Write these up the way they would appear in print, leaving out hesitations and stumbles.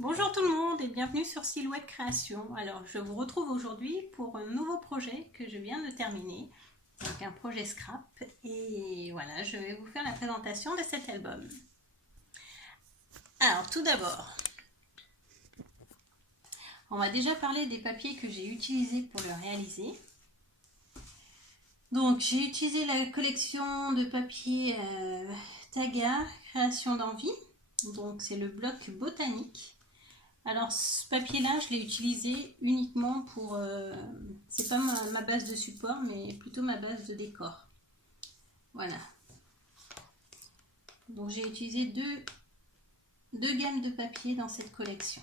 Bonjour tout le monde et bienvenue sur Silhouette Création. Alors je vous retrouve aujourd'hui pour un nouveau projet que je viens de terminer, donc un projet scrap, et voilà, je vais vous faire la présentation de cet album. Alors tout d'abord, on va déjà parler des papiers que j'ai utilisés pour le réaliser. Donc j'ai utilisé la collection de papier Taga, création d'envie, donc c'est le bloc botanique. Alors ce papier-là, je l'ai utilisé uniquement pour... c'est pas ma base de support, mais plutôt ma base de décor. Voilà. Donc j'ai utilisé deux gammes de papier dans cette collection.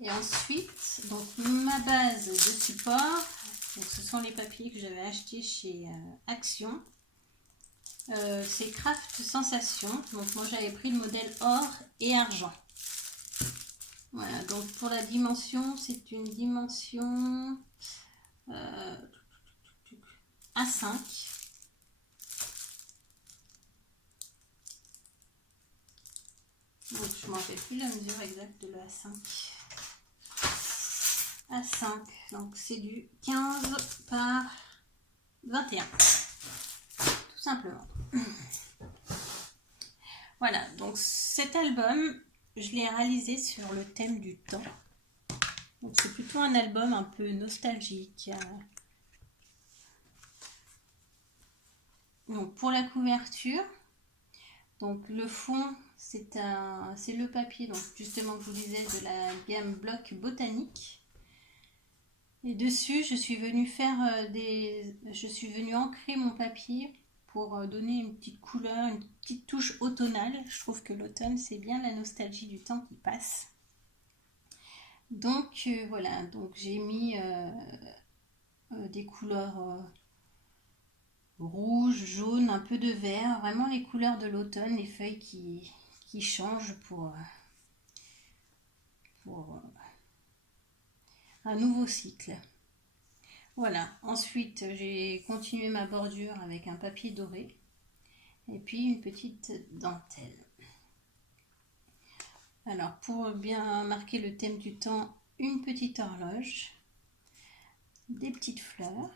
Et ensuite, donc ma base de support, donc ce sont les papiers que j'avais achetés chez Action. C'est Craft Sensation. Donc moi j'avais pris le modèle or et argent. Voilà, donc pour la dimension, c'est une dimension A5. Donc je ne m'en rappelle plus la mesure exacte de la A5. A5, donc c'est du 15 par 21. Tout simplement. Voilà, donc cet album, je l'ai réalisé sur le thème du temps. Donc c'est plutôt un album un peu nostalgique. Donc pour la couverture, donc le fond, c'est le papier, donc justement que je vous disais, de la gamme bloc botanique. Et dessus, je suis venue ancrer mon papier pour donner une petite couleur, une petite touche automnale. Je trouve que l'automne, c'est bien la nostalgie du temps qui passe. Donc voilà, donc j'ai mis des couleurs rouge, jaune, un peu de vert, vraiment les couleurs de l'automne, les feuilles qui changent pour un nouveau cycle. Voilà, ensuite j'ai continué ma bordure avec un papier doré et puis une petite dentelle. Alors pour bien marquer le thème du temps, une petite horloge, des petites fleurs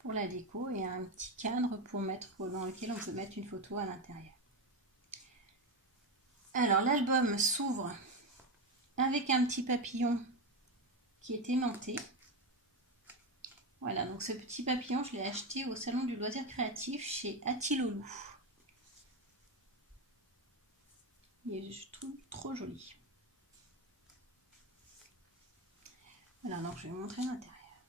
pour la déco et un petit cadre pour dans lequel on peut mettre une photo à l'intérieur. Alors l'album s'ouvre avec un petit papillon qui est aimanté. Voilà, donc ce petit papillon, je l'ai acheté au salon du loisir créatif chez Atilolou. Et je trouve trop joli. Voilà, donc je vais vous montrer l'intérieur.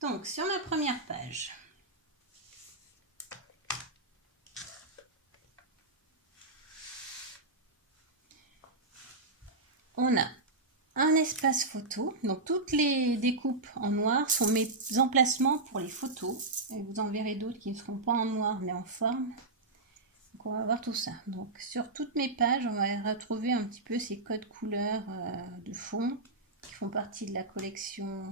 Donc sur la première page, on a un espace photo. Donc toutes les découpes en noir sont mes emplacements pour les photos. Et vous en verrez d'autres qui ne seront pas en noir mais en forme. Donc on va voir tout ça. Donc sur toutes mes pages, on va retrouver un petit peu ces codes couleurs de fond qui font partie de la collection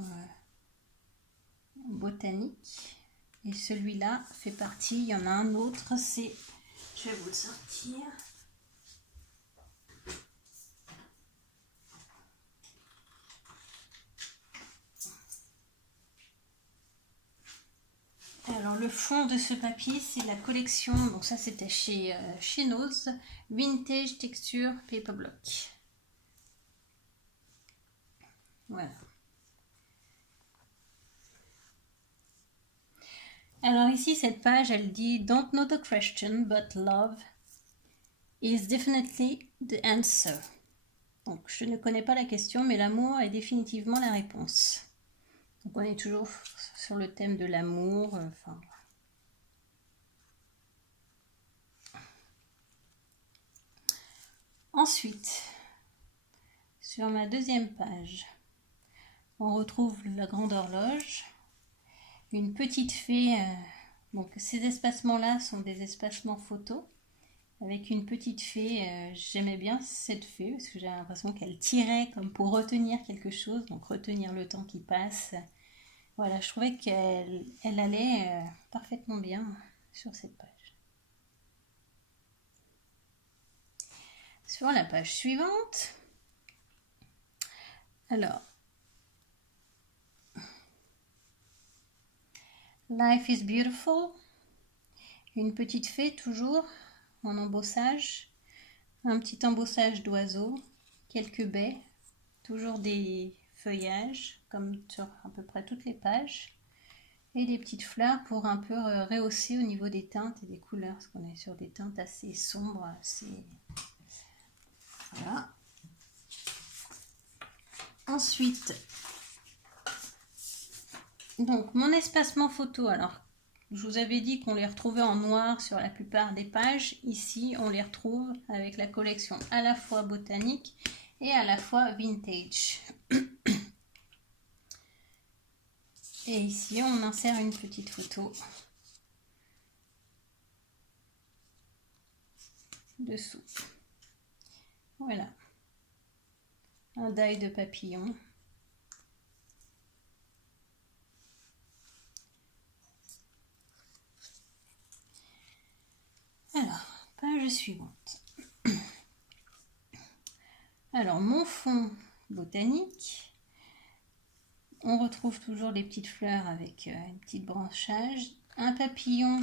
botanique. Et celui-là fait partie. Il y en a un autre, c'est... Je vais vous le sortir. Alors le fond de ce papier, c'est la collection, donc ça c'était chez Nose, Vintage Texture Paper Block. Voilà. Alors ici cette page, elle dit Don't know the question, but love is definitely the answer. Donc je ne connais pas la question, mais l'amour est définitivement la réponse. Donc on est toujours sur le thème de l'amour. Ensuite, sur ma deuxième page, on retrouve la grande horloge, une petite fée. Donc ces espacements-là sont des espacements photos avec une petite fée. J'aimais bien cette fée parce que j'ai l'impression qu'elle tirait comme pour retenir quelque chose, donc retenir le temps qui passe. Voilà, je trouvais qu'elle allait parfaitement bien sur cette page. Sur la page suivante, alors, Life is Beautiful, une petite fée toujours en embossage, un petit embossage d'oiseaux, quelques baies, toujours des feuillages comme sur à peu près toutes les pages et des petites fleurs pour un peu rehausser au niveau des teintes et des couleurs parce qu'on est sur des teintes assez sombres, assez... Voilà. Ensuite, donc mon espacement photo, alors je vous avais dit qu'on les retrouvait en noir sur la plupart des pages. Ici, on les retrouve avec la collection à la fois botanique et à la fois vintage. Et ici, on insère une petite photo dessous. Voilà. Un die de papillon. Alors, page suivante. Alors, mon fond botanique. On retrouve toujours les petites fleurs avec une petite branchage. Un papillon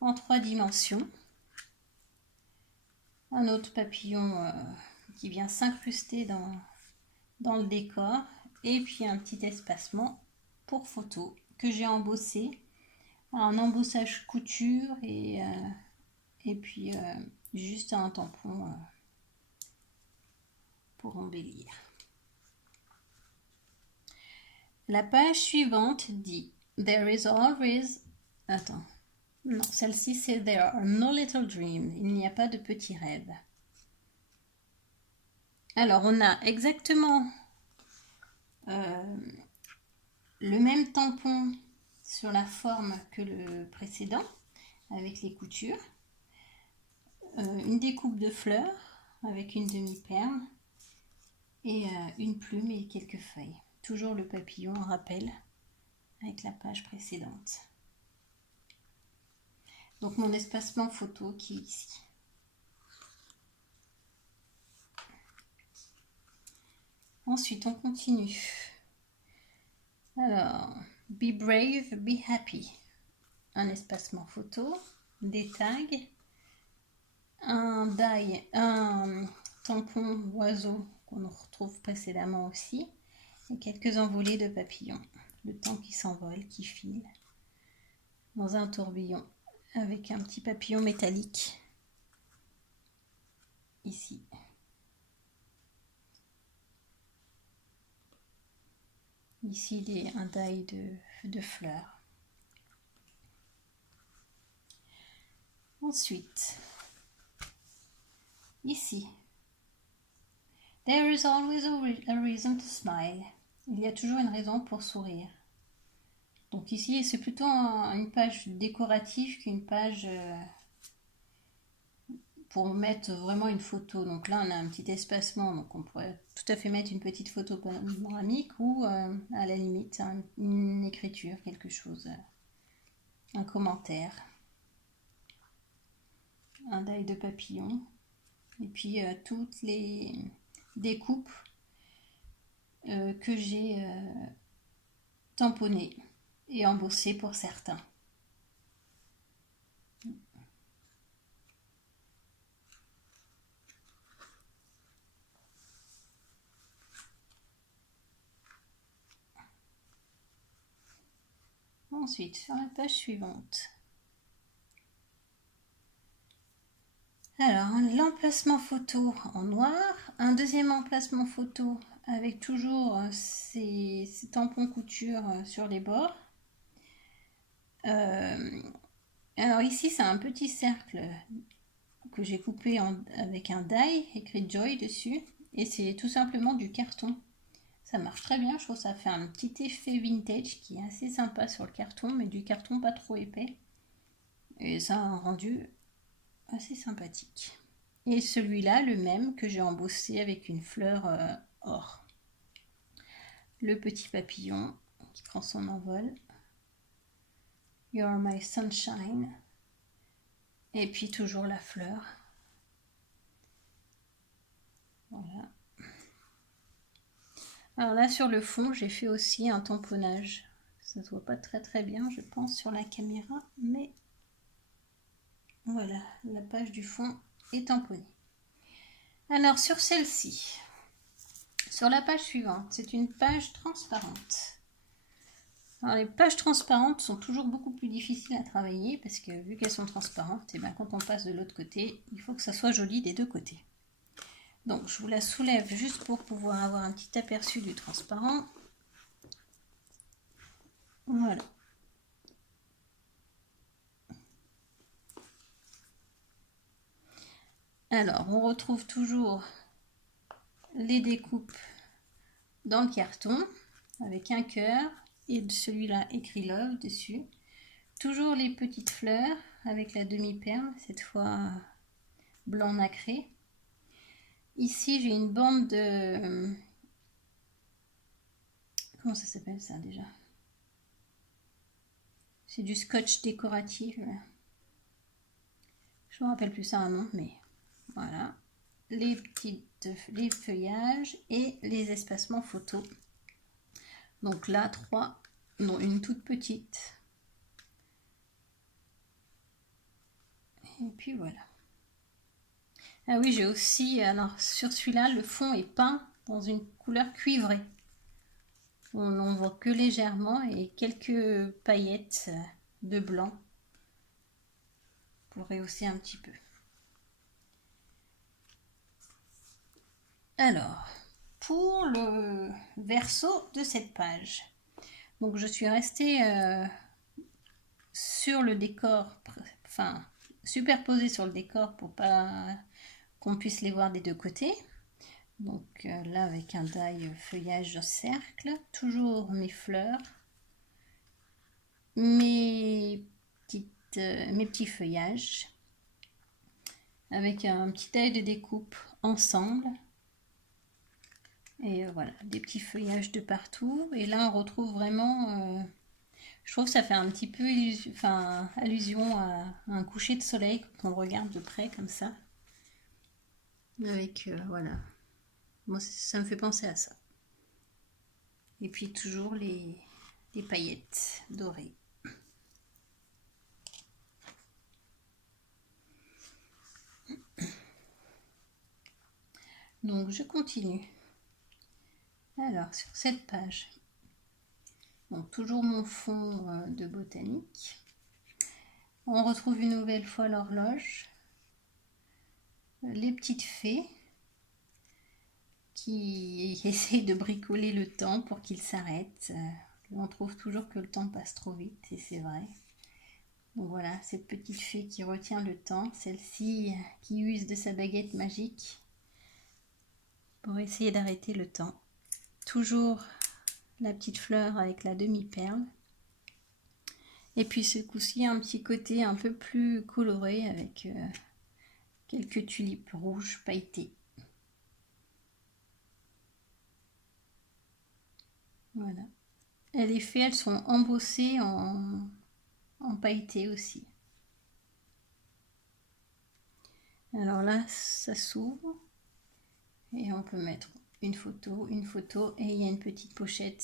en 3 dimensions. Un autre papillon qui vient s'incruster dans le décor. Et puis un petit espacement pour photo que j'ai embossé. Un embossage couture et puis juste un tampon pour embellir. La page suivante dit There is always... Attends. Non, celle-ci c'est There are no little dreams. Il n'y a pas de petits rêves. Alors, on a exactement le même tampon sur la forme que le précédent, avec les coutures. Une découpe de fleurs avec une demi-perle et une plume et quelques feuilles. Toujours le papillon en rappel avec la page précédente. Donc mon espacement photo qui est ici. Ensuite on continue. Alors, be brave, be happy. Un espacement photo, des tags, un die, un tampon oiseau qu'on retrouve précédemment aussi, et quelques envolées de papillons. Le temps qui s'envole, qui file dans un tourbillon avec un petit papillon métallique ici. Ici, un die de fleurs. Ensuite, ici, there is always a reason to smile. Il y a toujours une raison pour sourire. Donc ici, c'est plutôt une page décorative qu'une page pour mettre vraiment une photo. Donc là, on a un petit espacement, donc on pourrait tout à fait mettre une petite photo panoramique ou à la limite une écriture, quelque chose, un commentaire, un die de papillon, et puis toutes les découpes que j'ai tamponnées et embossées pour certains. Ensuite, sur la page suivante. Alors, l'emplacement photo en noir, un deuxième emplacement photo avec toujours ces tampons couture sur les bords. Alors ici, c'est un petit cercle que j'ai coupé avec un die, écrit Joy dessus, et c'est tout simplement du carton. Ça marche très bien, je trouve que ça fait un petit effet vintage qui est assez sympa sur le carton, mais du carton pas trop épais. Et ça a un rendu assez sympathique. Et celui-là, le même que j'ai embossé avec une fleur or. Le petit papillon qui prend son envol. You're my sunshine. Et puis toujours la fleur. Voilà. Alors là sur le fond, j'ai fait aussi un tamponnage. Ça ne se voit pas très bien, je pense, sur la caméra, mais voilà, la page du fond est tamponnée. Alors sur celle-ci, sur la page suivante, c'est une page transparente. Alors les pages transparentes sont toujours beaucoup plus difficiles à travailler parce que vu qu'elles sont transparentes, et bien quand on passe de l'autre côté, il faut que ça soit joli des deux côtés. Donc je vous la soulève juste pour pouvoir avoir un petit aperçu du transparent. Voilà. Alors on retrouve toujours les découpes dans le carton avec un cœur et celui-là écrit Love dessus. Toujours les petites fleurs avec la demi-perle, cette fois blanc nacré. Ici j'ai une bande de... Comment ça s'appelle ça déjà? C'est du scotch décoratif. Je ne me rappelle plus ça un nom, mais voilà. Les feuillages et les espacements photos. Donc là, 3, non, une toute petite. Et puis voilà. Ah oui, j'ai aussi, alors sur celui-là, le fond est peint dans une couleur cuivrée. On n'en voit que légèrement et quelques paillettes de blanc pour rehausser un petit peu. Alors, pour le verso de cette page, donc je suis restée sur le décor, enfin superposée sur le décor pour pas qu'on puisse les voir des deux côtés. Donc là avec un die feuillage cercle, toujours mes fleurs, mes petits feuillages, avec un petit die de découpe ensemble. Et voilà, des petits feuillages de partout. Et là, on retrouve vraiment... je trouve que ça fait un petit peu allusion à un coucher de soleil quand on le regarde de près comme ça. Avec, voilà. Moi, ça me fait penser à ça. Et puis toujours les paillettes dorées. Donc, je continue. Alors, sur cette page, donc toujours mon fond de botanique. On retrouve une nouvelle fois l'horloge, les petites fées qui essayent de bricoler le temps pour qu'il s'arrête. On trouve toujours que le temps passe trop vite et c'est vrai. Donc voilà, cette petite fée qui retient le temps, celle-ci qui use de sa baguette magique pour essayer d'arrêter le temps. Toujours la petite fleur avec la demi-perle. Et puis ce coup-ci, un petit côté un peu plus coloré avec quelques tulipes rouges pailletées. Voilà. Et les fées, elles sont embossées en pailleté aussi. Alors là, ça s'ouvre et on peut mettre une photo, et il y a une petite pochette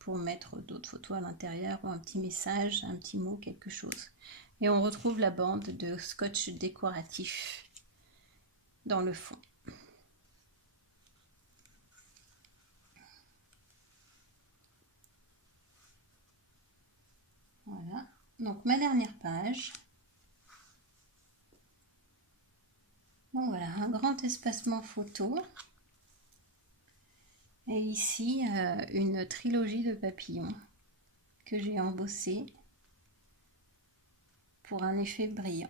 pour mettre d'autres photos à l'intérieur ou un petit message, un petit mot, quelque chose. Et on retrouve la bande de scotch décoratif dans le fond. Voilà, donc ma dernière page. Donc voilà, un grand espacement photo. Et ici, une trilogie de papillons que j'ai embossé pour un effet brillant.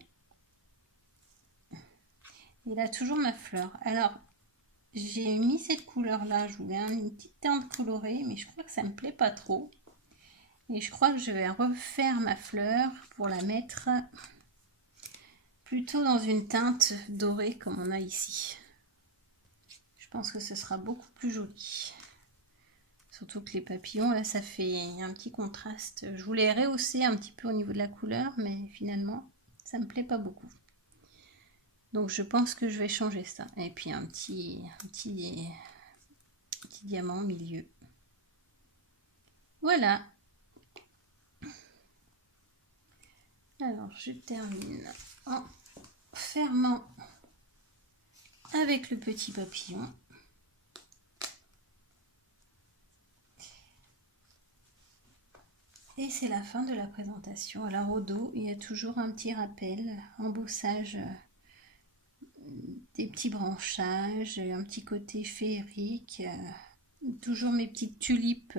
Et là, toujours ma fleur. Alors, j'ai mis cette couleur-là, je voulais une petite teinte colorée, mais je crois que ça me plaît pas trop. Et je crois que je vais refaire ma fleur pour la mettre plutôt dans une teinte dorée comme on a ici. Je pense que ce sera beaucoup plus joli. Surtout que les papillons, là, ça fait un petit contraste. Je voulais rehausser un petit peu au niveau de la couleur, mais finalement, ça me plaît pas beaucoup. Donc je pense que je vais changer ça. Et puis un petit diamant au milieu. Voilà. Alors je termine en fermant avec le petit papillon. Et c'est la fin de la présentation. Alors au dos, il y a toujours un petit rappel, embossage des petits branchages, un petit côté féerique, toujours mes petites tulipes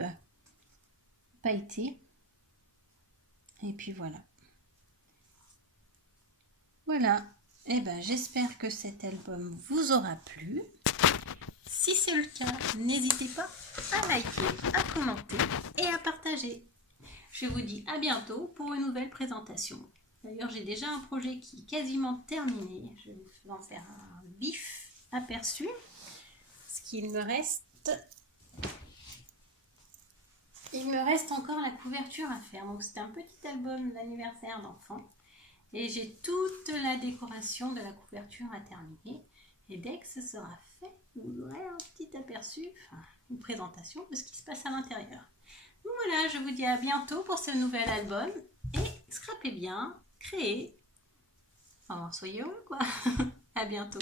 pailletées. Et puis voilà. Voilà. Et ben j'espère que cet album vous aura plu. Si c'est le cas, n'hésitez pas à liker, à commenter et à partager. Je vous dis à bientôt pour une nouvelle présentation. D'ailleurs, j'ai déjà un projet qui est quasiment terminé. Je vais vous en faire un vif aperçu. Parce qu'il me reste... Il me reste encore la couverture à faire. Donc, c'est un petit album d'anniversaire d'enfant. Et j'ai toute la décoration de la couverture à terminer. Et dès que ce sera fait, vous aurez un petit aperçu, enfin, une présentation de ce qui se passe à l'intérieur. Voilà, je vous dis à bientôt pour ce nouvel album et scrapez bien, créez, enfin soyez heureux quoi. À bientôt.